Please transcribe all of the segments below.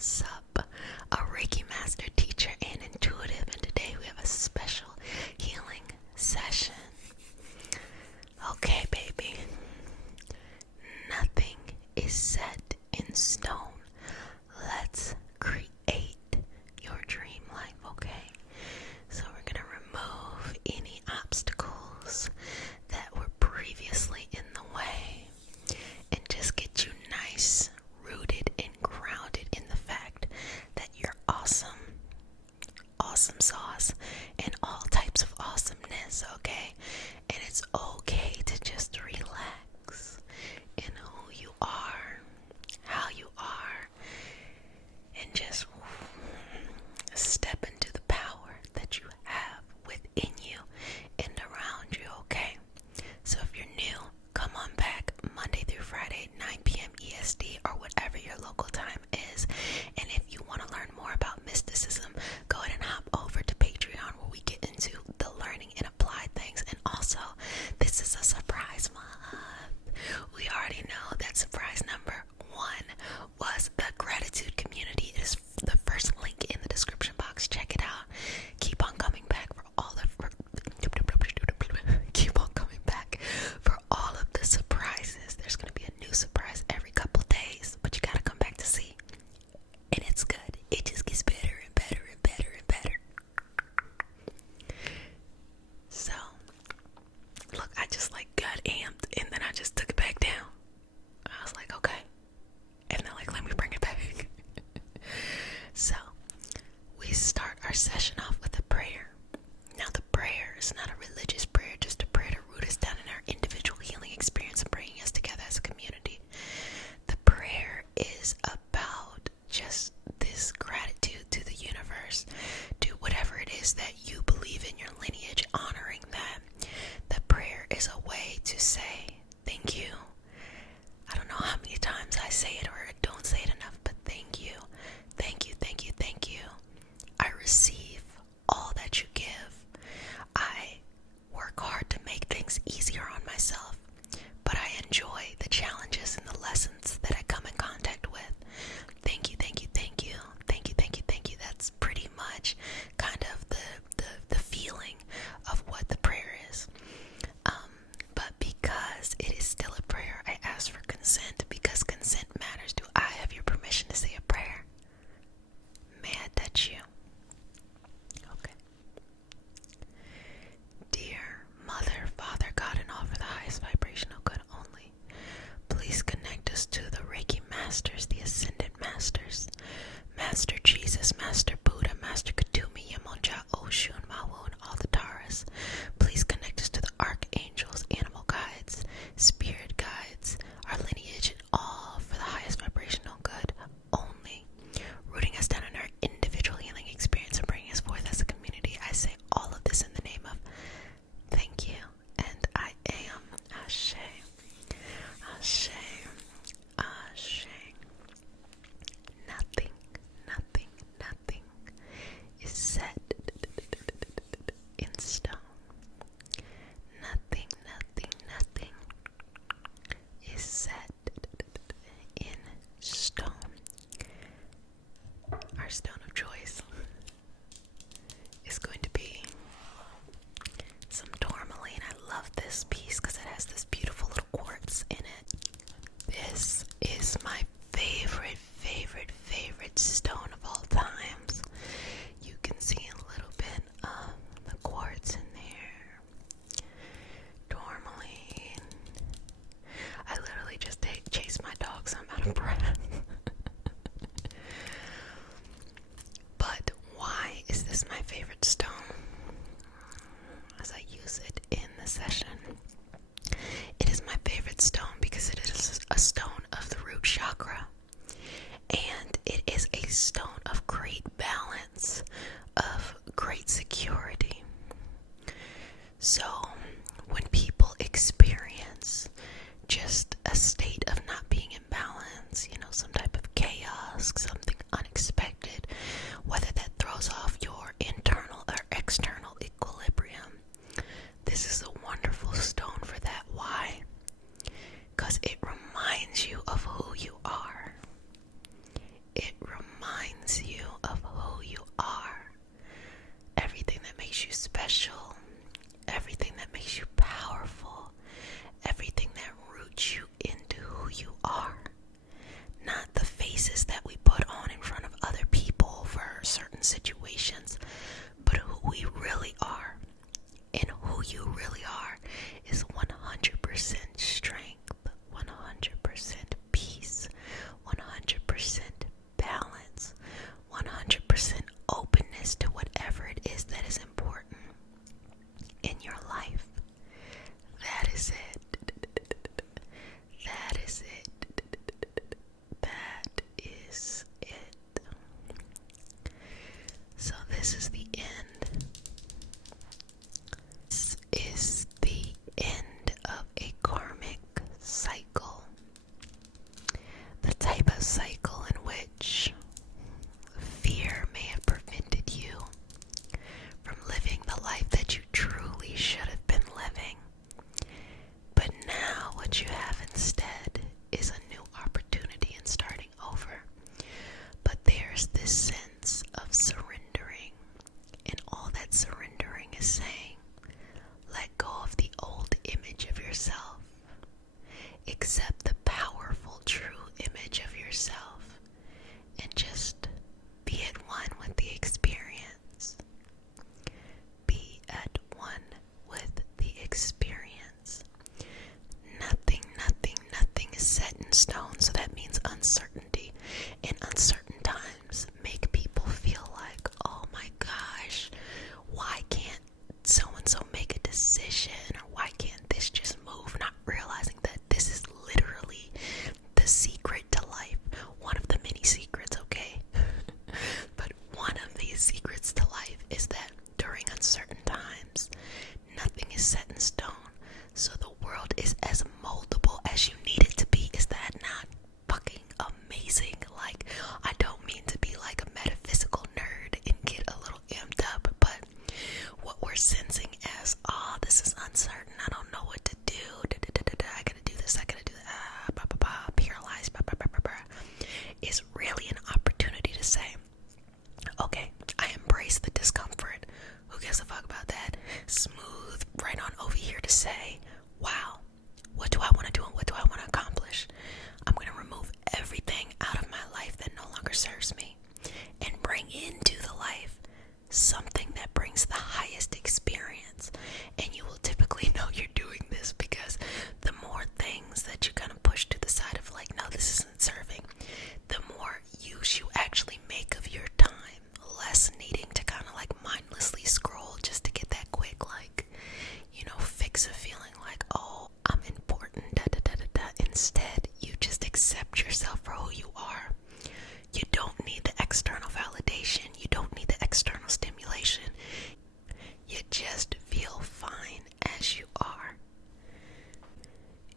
Sup, a Reiki master, teacher, and intuitive, and today we have a special healing session. Okay, baby, nothing is set in stone. Let's create your dream life, okay? So we're gonna remove any obstacles that were previously in the way and just get you nice, rooted, and grounded in the fact that you're awesome sauce, and all types of awesomeness, okay? And it's okay to just relax in who you are, how you are, and just step into the power that you have within you and around you, okay? So if you're new, come on back Monday through Friday, 9 p.m. EST or whatever your local time is. And if you want to learn more about mysticism, go ahead and hop over to Patreon where we get into the learning and applied things. And also, this is a surprise month. We already know that surprise number 1 was the gratitude community. It is the first link in the description box. Check it out. Keep on coming back for all of the surprises. There's going to be a new surprise every couple days, but you got to come back to see. And it's good. It just gets better and better and better and better. So, look, I just got amped and then I just took it back down. I was like, okay. And they're like, let me bring it back. So, we start our session off with a prayer. Now, the prayer is not a religious prayer, just a prayer to root us down in our individual healing experience and bringing us together as a community. The prayer is about just this gratitude to the universe, to whatever it is that you believe in your lineage, honoring that. The prayer is a way to say thank you. I don't know how many times I say it or I don't say it enough, but thank you. Thank you, thank you, thank you. I receive all that you give. I work hard to make things easier on myself, but I enjoy the challenges and the lessons that I come in contact with. Thank you, thank you, thank you, thank you, thank you, thank you. That's pretty much kind of the feeling of what the prayer is. But because it is still a prayer, I ask for consent because consent matters. Do I have your permission to say a prayer? May I touch you? Okay. Dear Mother, Father, God, and all for the highest vibrational good only, please connect us to the Reiki Masters, the Ascended Masters, Master Jesus, Master Buddha, Master Katumi, Yamonja, Oshun, Mawun, all the Taras. Please connect us to the Archangels, Animal Guides, Spirit Guides, our lineage, and all for the highest vibrational good only, rooting us down in our individual healing experience and bringing us forth as a community. I say all of this in the name of thank you, and I am. Ashe, Ashe, Ashe. Nothing, nothing, nothing is set in stone. Nothing, nothing, nothing is set in stone. Our stone of choice is going to be some tourmaline. I love this piece because it has this beautiful little quartz in it. This is my favorite stone of all times. You can see a little bit of the quartz in there. Tourmaline. I literally just chase my dog so I'm out of breath. But why is this my favorite stone? As I use it in the session, it is my favorite stone because it is a stone of the root chakra, and it is a stone of great balance, of great security. So when people experience just a state of not being in balance, some type of chaos, something unexpected, whether that throws off your internal or external equilibrium, this is a wonderful stone for that. Why? Because it reminds you of who you are. It reminds there's this sense of surrendering, and all that surrendering is saying, let go of the old image of yourself. Accept the powerful, true image of yourself, and just be at one with the experience. Be at one with the experience. Nothing is set in stone, so that means uncertainty. And uncertain times make people feel like, oh my gosh, why can't so-and-so make a decision, or why can't this just move? Not realizing that this is literally the secret to life. One of the many secrets, okay? But one of these secrets to life is that during uncertain times, nothing is set in stone. So the world is as moldable as you need it to be. Is that not fucking amazing? Like, I don't mean to be like a metaphysical nerd and get a little amped up, but what we're sensing as, oh, this is uncertain, I don't know what to do, I gotta do this, I gotta do that, paralyzed, is really an opportunity to say, okay, I embrace the discomfort. Who gives a fuck about that? Smooth right on over here to say, wow, what do I want to do and what do I want to accomplish? I'm going to remove everything out of my life that no longer serves me and bring into the life something that brings the highest experience. And you will typically know you're doing this because the more things that you kind of push to the side of like, no, this isn't serving, the more use you actually make of your time, less needing to kind of like mindlessly scroll just to get that quick, like, you know, fix a feeling like, oh, I'm important, Instead, you just accept yourself for who you are. You don't need the external validation. You don't need the external stimulation. You just feel fine as you are.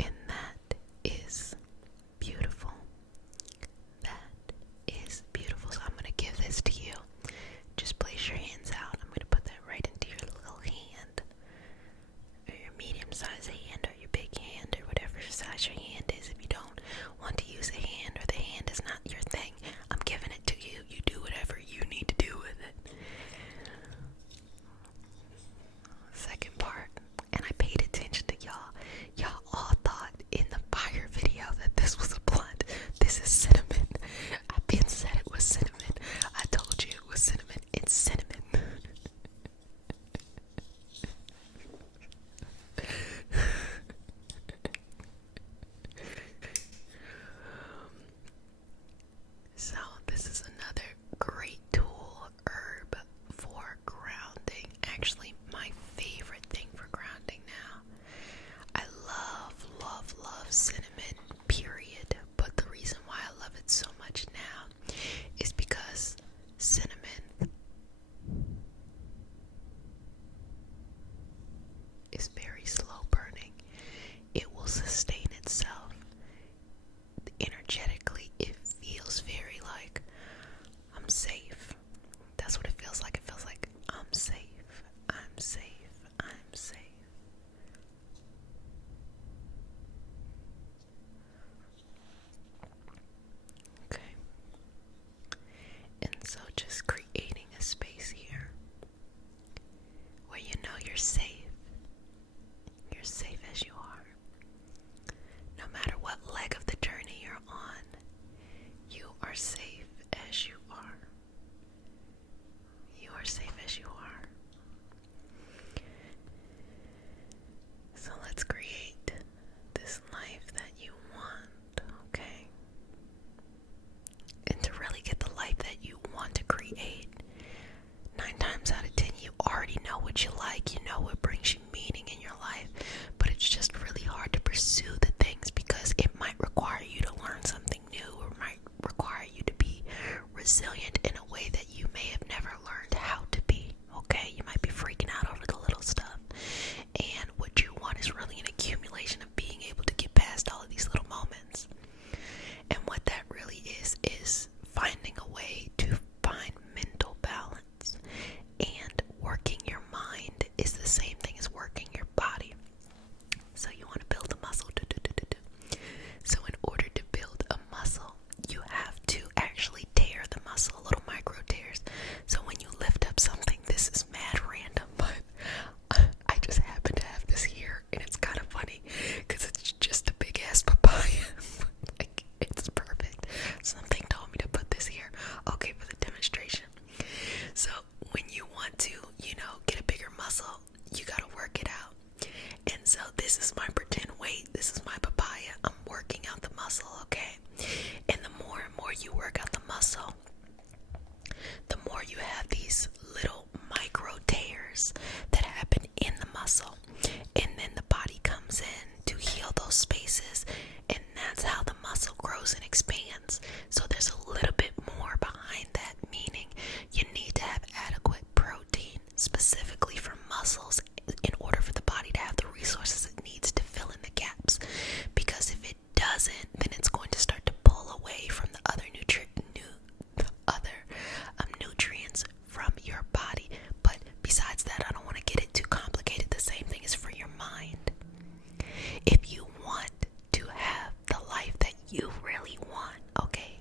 And that is beautiful. That is beautiful. So I'm going to give this to you. Just place your hands out. I'm going to put that right into your little hand, or your medium-sized hand, or your big hand, or whatever size your hand is. If you don't want to use a hand, or the hand is not your thing, I'm giving it to you. You do whatever you need to do with it. Second part, and I paid attention to y'all. Y'all all thought in the fire video that this was a blunt. This is cinnamon. I've been said it was cinnamon. I told you it was cinnamon. It's cinnamon. So this is another great tool, herb, for grounding. Actually, my favorite thing for grounding now. I love cinnamon, period. But the reason why I love it so much now is because cinnamon is very slow burning. It will sustain itself. Energetically, it feels very like I'm safe. That's what it feels like. It feels like I'm safe. I'm safe. I'm safe. Okay. And so just creating a space here where you know you're safe. You're safe as you are. No matter what leg of the journey you're on, you are safe as you are. You are safe as you are. So let's create this life that you want, okay? And to really get the life that you want to create, 9 times out of 10, you already know what you like, you know what brings you meaning in your life, but it's just really hard to pursue the things because it might require you to learn something new, or might require you to be resilient in a way that you may have never learned how to be, okay? You might be freaking out over the little stuff, and what you want is really an accumulation of being able to get past all of these little moments. And what that really is finding a way to find mental balance. And working your mind is the same thing as working your body. So you want to build a muscle. So in order to build a muscle, you have to actually tear the muscle a little other nutrients from your body. But besides that, I don't want to get it too complicated. The same thing is for your mind. If you want to have the life that you really want, okay,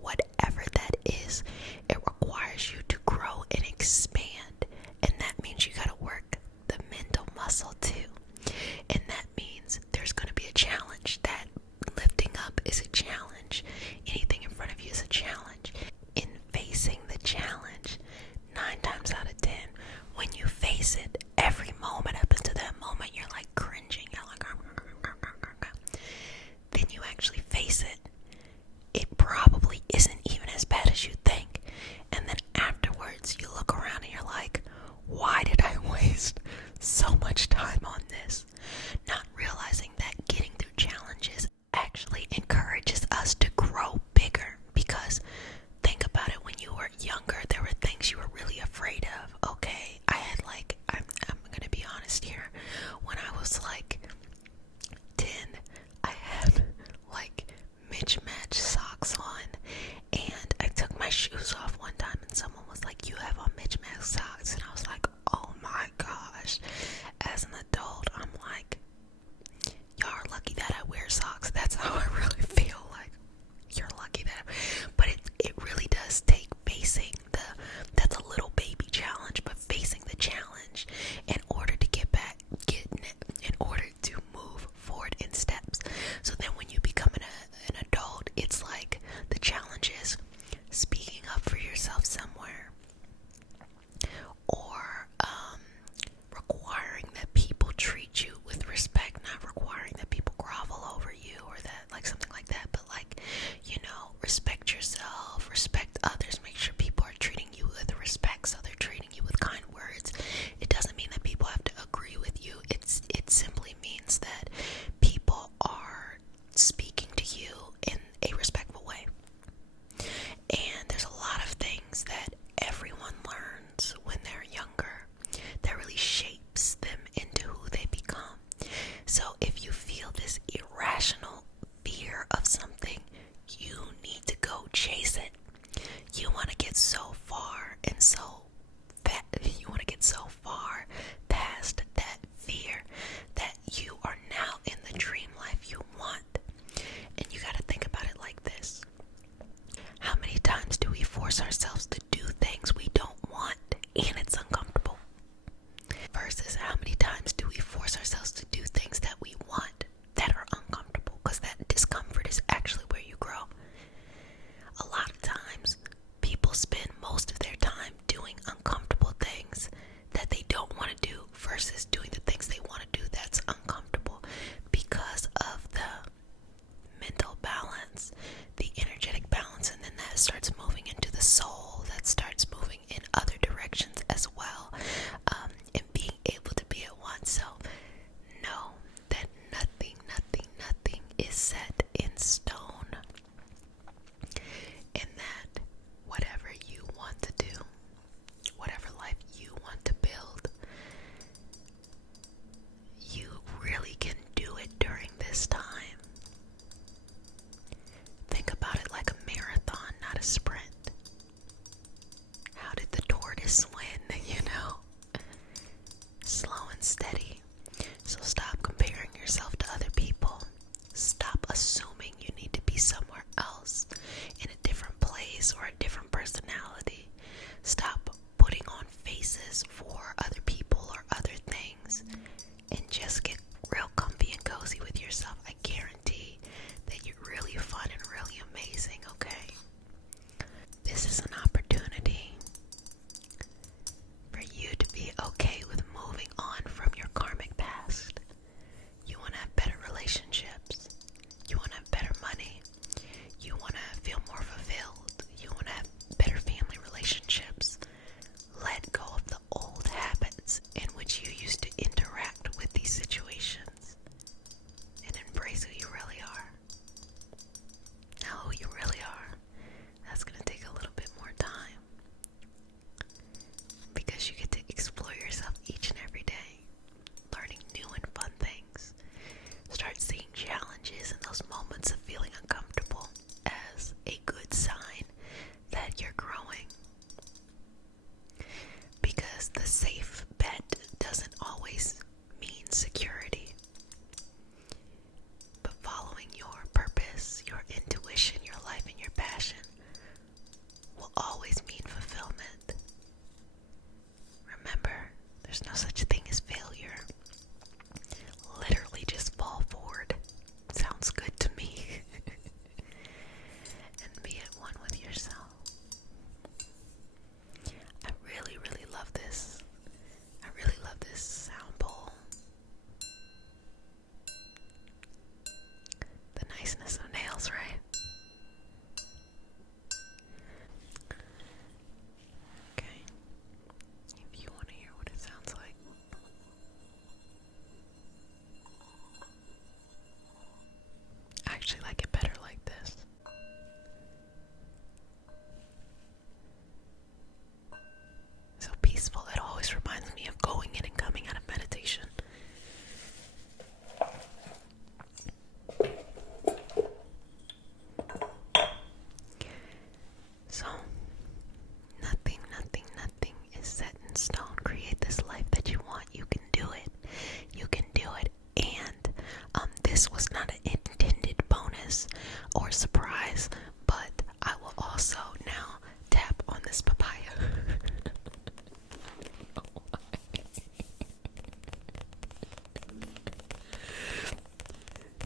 whatever that is, it requires you to grow and expand. And that means you gotta work the mental muscle too. And that means there's gonna be a challenge. That lifting up is a challenge. Anything in front of you is a challenge. In facing the challenge, 9 times out of 10, when you face it, every moment up until that moment, you're like cringing. You're like, then you actually face it. It probably isn't even as bad as you think. And then afterwards, you look around and you're like, why did I waste so much time on this? Not realizing that getting through challenges actually encourages us to grow bigger. Because think about it, when you were younger, there were things you were really afraid of. Okay, I had I'm gonna be honest here. When I was like 10, I had mismatched socks on, and I took my shoes off one time, and someone was like, "You have on mismatched socks," and I was like, "Oh my gosh!" As an adult, I'm like, "Y'all are lucky that I wear socks." That's how I really feel. Like, you're lucky that. But it really does take facing that's a little baby challenge, but facing the challenge in order to in order to move forward in steps. So then when you become an adult, it's like the challenge is speaking up for yourself somewhere, or requiring that people treat you with respect, not requiring that people grovel over you or that, like, something like that, but respect yourself, respect others, make sure people are treating you with respect, so they're treating you with kind words. It doesn't mean that people have to agree with you. It simply means that people are speaking to you in a respectful way. And there's a lot of things that everyone learns when they're younger that really shapes them into who they become. So if you feel this irrational fear of something, you need to go chase it. You want to get so far past that fear that you are now in the dream life you want. And you got to think about it like this. How many times do we force ourselves to do things we don't want and it's uncomfortable? Versus how many times do we force ourselves to do things that we want that are uncomfortable? Because that discomfort is actually where you grow. A lot of times, people spend most of their time doing uncomfortable things that they don't want to do versus doing the things they want to do that's uncomfortable, because of the mental balance, the energetic balance, and then that starts moving into the soul, that starts moving in other directions as well, and being able to be at one. So know that nothing is set in stone, and that whatever you want to do, whatever life you want to build, you really can do it during this time. Think about it like a marathon, not a sprint. How did the tortoise win? Slow and steady. So stop comparing yourself to other people. Stop assuming you need to be somewhere else, in a different place or a different personality. Stop putting on faces for other people or other things, and just get real comfy and cozy with yourself. I guarantee that you're really fun and really amazing, okay? This is an opportunity for you to be okay with moving on from your karmic past. You want to have better relationships. You want to have better money. You want to feel more fulfilled. You want to have better family So, nothing is set in stone. Create this life that you want. You can do it. You can do it. And this was not an intended bonus or surprise, but I will also now tap on this papaya.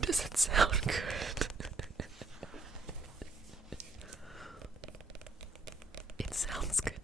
Does it sound good? It sounds good,